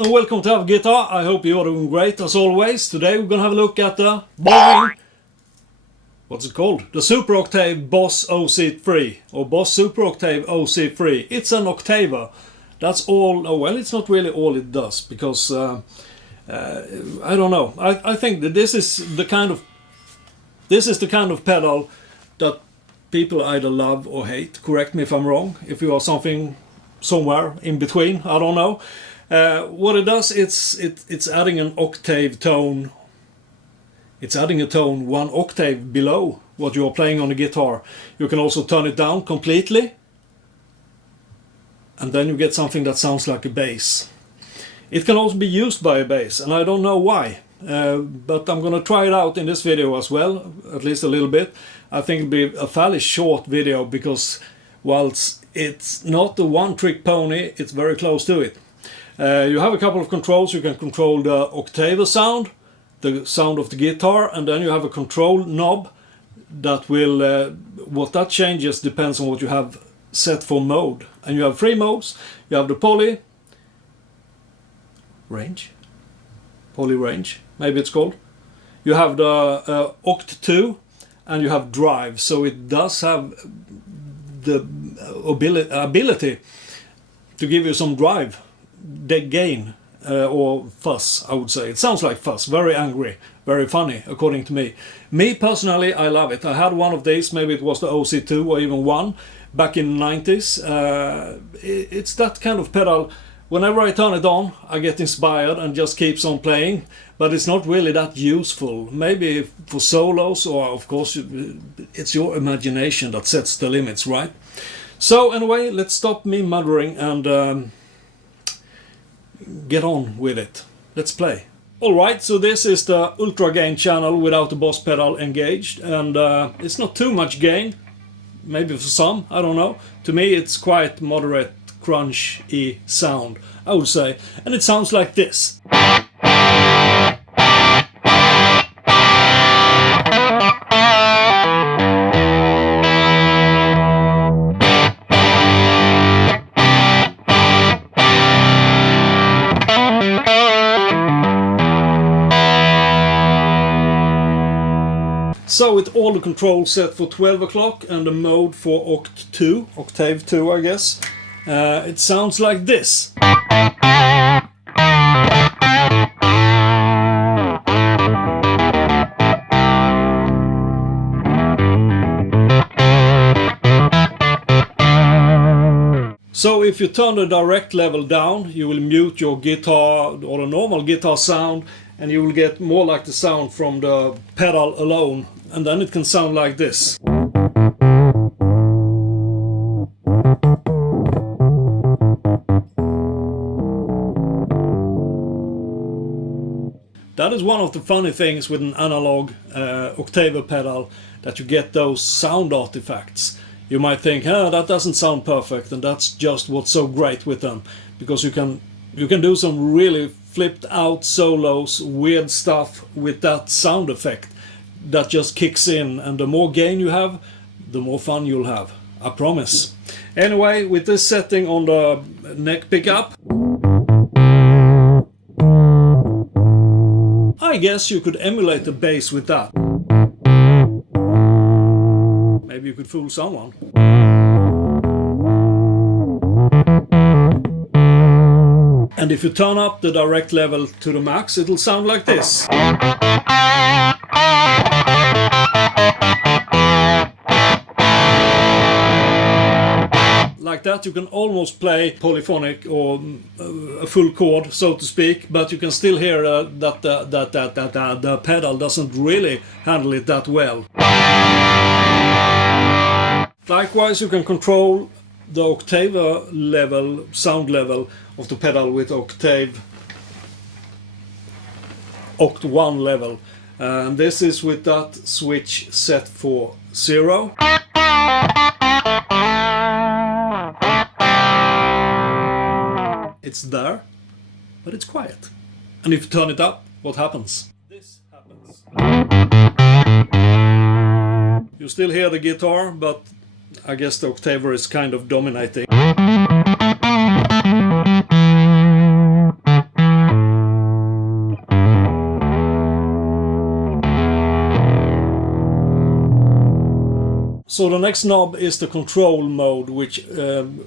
and welcome to Have Guitar. I hope you are doing great as always. Today we're gonna have a look at the boring, what's it called? The Super Octave Boss OC-3 or Boss Super Octave OC-3. It's an octaver. That's all. Oh, well, it's not really all it does because I don't know. I think that this is the kind of pedal that people either love or hate. Correct me if I'm wrong. If you are somewhere in between, I don't know. What it does, it's adding an octave tone. It's adding a tone 1 octave below what you are playing on the guitar. You can also turn it down completely, and then you get something that sounds like a bass. It can also be used by a bass, and I don't know why, but I'm gonna try it out in this video as well, at least a little bit. I think it'll be a fairly short video because whilst it's not a one-trick pony, it's very close to it. You have a couple of controls. You can control the octave sound, the sound of the guitar, and then you have a control knob that will, what that changes depends on what you have set for mode. And you have 3 modes. You have the poly range, maybe it's called. You have the Oct2, and you have drive. So it does have the ability to give you some drive. The gain or fuzz, I would say. It sounds like fuzz, very angry, very funny, according to me. Me personally, I love it. I had one of these, maybe it was the OC2 or even one back in the 90s. It's that kind of pedal. Whenever I turn it on, I get inspired and just keeps on playing, but it's not really that useful. Maybe for solos, or of course it's your imagination that sets the limits, right? So anyway, let's stop me muttering and get on with it. Let's play. Alright, so this is the ultra gain channel without the Boss pedal engaged, and it's not too much gain. Maybe for some, I don't know. To me it's quite moderate crunch-y sound, I would say. And it sounds like this. So with all the controls set for 12 o'clock and the mode for Oct2, Octave 2 I guess, it sounds like this. So if you turn the direct level down, you will mute your guitar or the normal guitar sound, and you will get more like the sound from the pedal alone, and then it can sound like this. That is one of the funny things with an analog octave pedal, that you get those sound artifacts. You might think, that doesn't sound perfect, and that's just what's so great with them, because you can do some really flipped out solos, weird stuff with that sound effect that just kicks in, and the more gain you have, the more fun you'll have, I promise. Anyway, with this setting on the neck pickup, I guess you could emulate the bass with that. Maybe you could fool someone. And if you turn up the direct level to the max, it'll sound like this. Like that, you can almost play polyphonic or a full chord, so to speak, but you can still hear that the pedal doesn't really handle it that well. Likewise, you can control the octave level, sound level of the pedal with octave Oct1 level. And this is with that switch set for 0. It's there, but it's quiet. And if you turn it up, what happens? This happens. You still hear the guitar, but I guess the octaver is kind of dominating. So the next knob is the control mode, which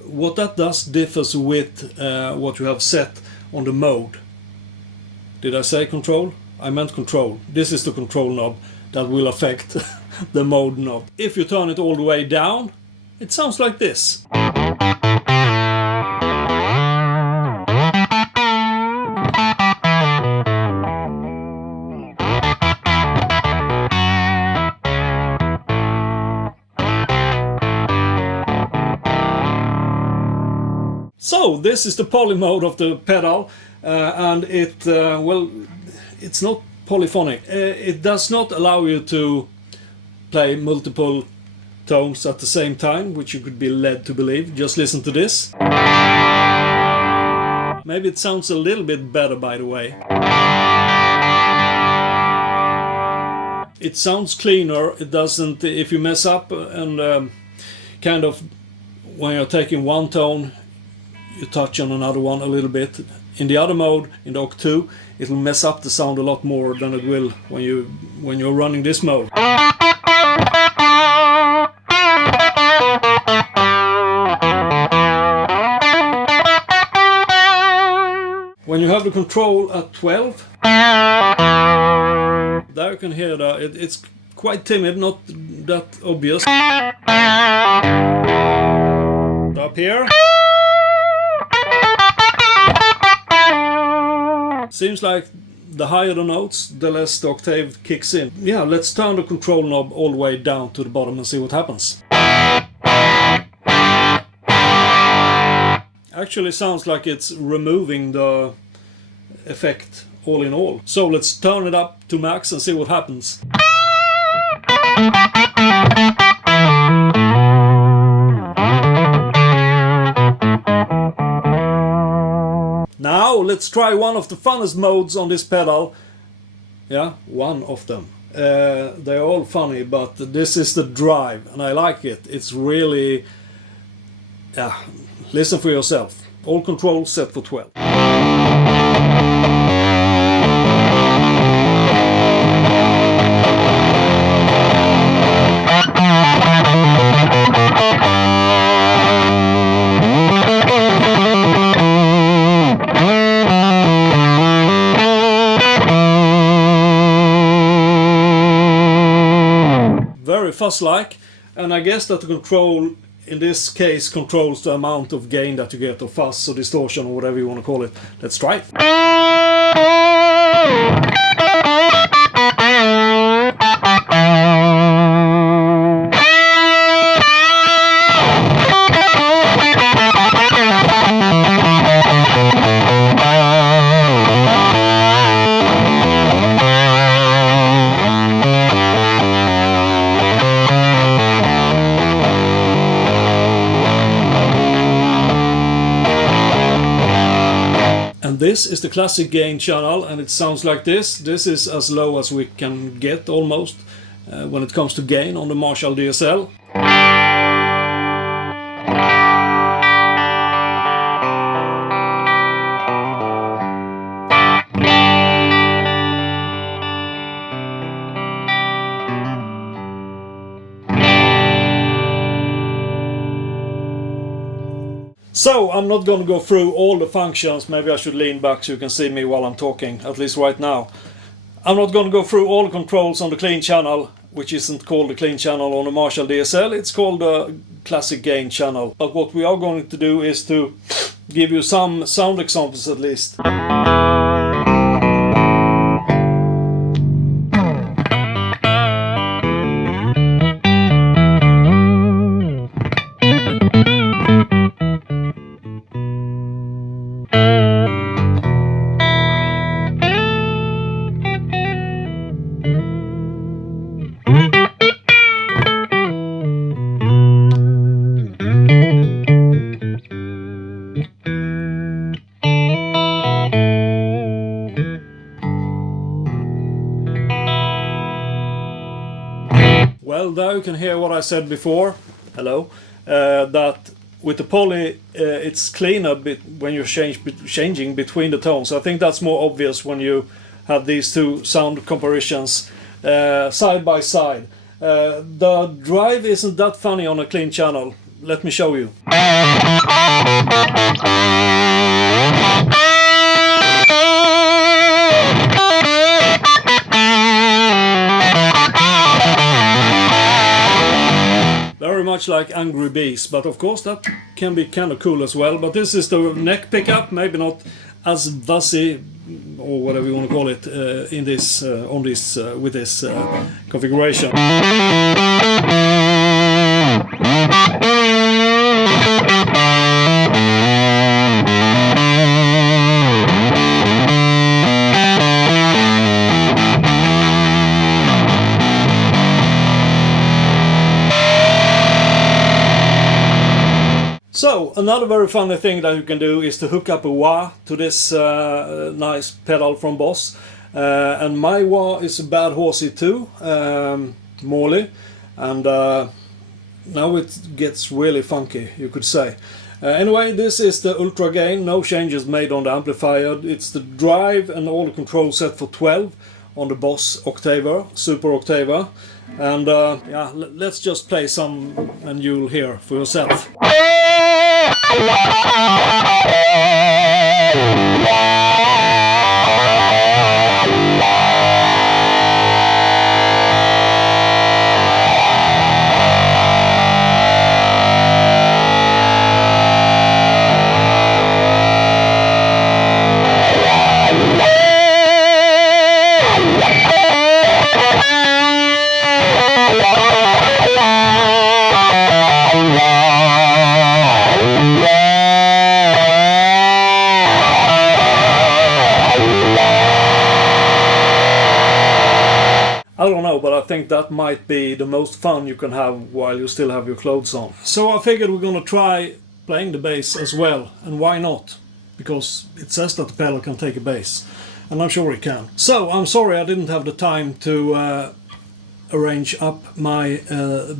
what that does differs with what you have set on the mode. Did I say control? I meant control. This is the control knob that will affect the mode knob. If you turn it all the way down, it sounds like this. So this is the poly mode of the pedal, and it well, it's not polyphonic. It does not allow you to play multiple tones at the same time, which you could be led to believe. Just listen to this. Maybe it sounds a little bit better, by the way. It sounds cleaner. It doesn't, if you mess up and kind of when you're taking one tone, you touch on another one a little bit. In the other mode, in the OC-2, it will mess up the sound a lot more than it will when you're running this mode. When you have the control at 12, there you can hear that it's quite timid, not that obvious. Up here. Seems like the higher the notes, the less the octave kicks in. Yeah, let's turn the control knob all the way down to the bottom and see what happens. Actually sounds like it's removing the effect all in all. So let's turn it up to max and see what happens. Now let's try one of the funnest modes on this pedal. Yeah, one of them. They're all funny, but this is the drive, and I like it. It's really... yeah, listen for yourself. All controls set for 12. Very fuzz-like, and I guess that the control in this case controls the amount of gain that you get, or fuzz or distortion or whatever you want to call it. Let's try it. This is the classic gain channel, and it sounds like this. This is as low as we can get almost when it comes to gain on the Marshall DSL. So, I'm not going to go through all the functions. Maybe I should lean back so you can see me while I'm talking, at least right now. I'm not going to go through all the controls on the clean channel, which isn't called the clean channel on the Marshall DSL. It's called the classic gain channel. But what we are going to do is to give you some sound examples at least. Well, there you can hear what I said before. Hello. That with the poly, it's cleaner when you're changing between the tones. I think that's more obvious when you have these two sound comparisons side by side. The drive isn't that funny on a clean channel. Let me show you. Very much like Angry Bees, but of course that can be kind of cool as well. But this is the neck pickup, maybe not as fuzzy or whatever you want to call it in this on this with this configuration. So, another very funny thing that you can do is to hook up a wah to this nice pedal from Boss. And my wah is a Bad Horsie 2, Morley, and now it gets really funky, you could say. Anyway, this is the ultra gain, no changes made on the amplifier. It's the drive and all the controls set for 12 on the Boss Octaver, Super Octaver. And yeah, let's just play some and you'll hear for yourself. I don't know, but I think that might be the most fun you can have while you still have your clothes on. So I figured we're gonna try playing the bass as well, and why not? Because it says that the pedal can take a bass, and I'm sure it can. So I'm sorry I didn't have the time to arrange up my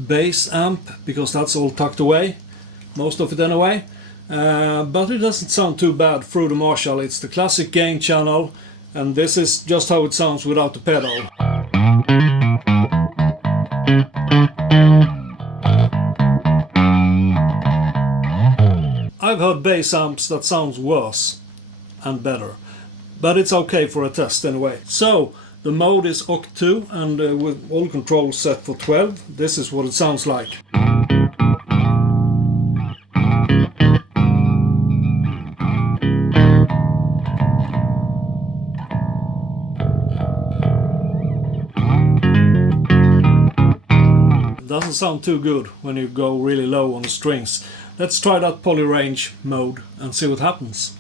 bass amp, because that's all tucked away, most of it anyway. But it doesn't sound too bad through the Marshall. It's the classic gain channel, and this is just how it sounds without the pedal. I've heard bass amps that sounds worse and better, but it's okay for a test anyway. So the mode is OC2, and with all controls set for 12, this is what it sounds like. Doesn't sound too good when you go really low on the strings. Let's try that poly range mode and see what happens.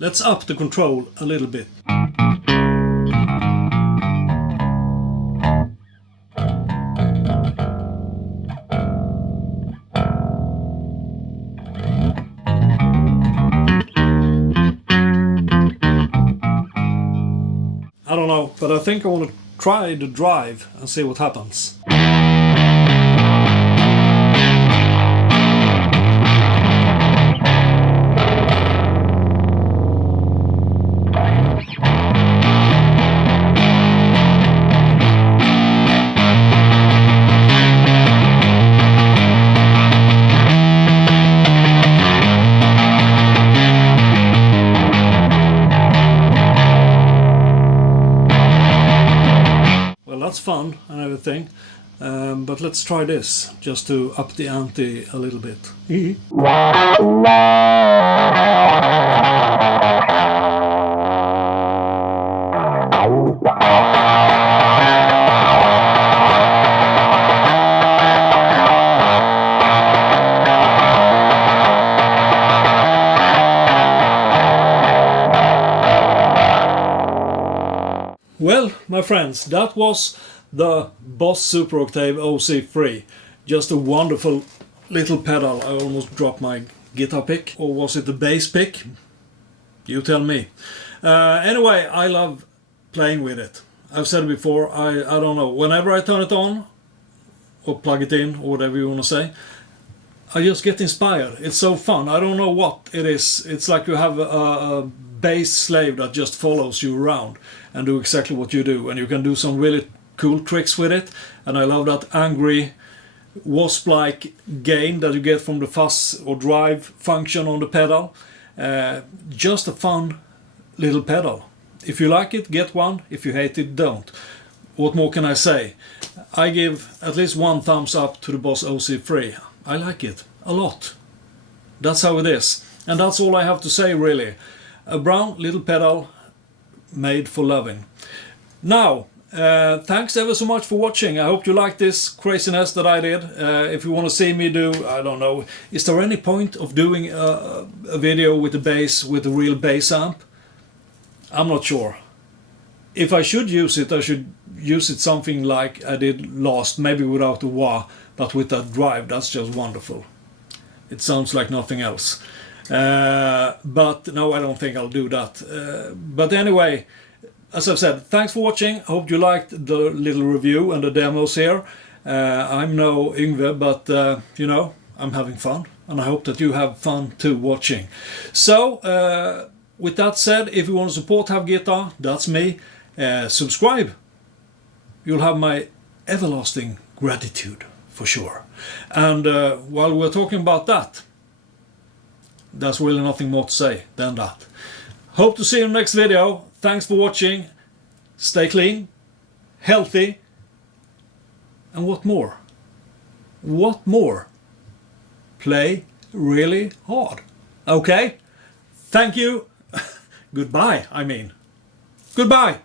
Let's up the control a little bit. I don't know, but I think I want to try the drive and see what happens. That's fun and everything, but let's try this just to up the ante a little bit. Well, my friends, that was the Boss Super Octaver OC-3. Just a wonderful little pedal. I almost dropped my guitar pick. Or was it the bass pick? You tell me. Anyway, I love playing with it. I've said it before, I don't know. Whenever I turn it on, or plug it in, or whatever you want to say, I just get inspired. It's so fun. I don't know what it is. It's like you have a base slave that just follows you around and do exactly what you do, and you can do some really cool tricks with it. And I love that angry wasp-like gain that you get from the fuzz or drive function on the pedal. Just a fun little pedal. If you like it, get one. If you hate it, don't. What more can I say? I give at least one thumbs up to the Boss OC-3. I like it a lot. That's how it is. And that's all I have to say, really. A brown little pedal made for loving. Now, thanks ever so much for watching. I hope you like this craziness that I did. If you want to see me do, I don't know, is there any point of doing a video with the bass, with a real bass amp? I'm not sure. If I should use it, I should use it something like I did last, maybe without the wah, but with that drive. That's just wonderful. It sounds like nothing else. But no, I don't think I'll do that. But anyway, as I've said, thanks for watching. I hope you liked the little review and the demos here. I'm no Yngve, but you know, I'm having fun, and I hope that you have fun too watching. So, with that said, if you want to support Have Guitar, that's me. Subscribe. You'll have my everlasting gratitude for sure. And while we're talking about that, there's really nothing more to say than that. Hope to see you in the next video. Thanks for watching. Stay clean, healthy, and what more? What more? Play really hard. Okay? Thank you. Goodbye, I mean. Goodbye.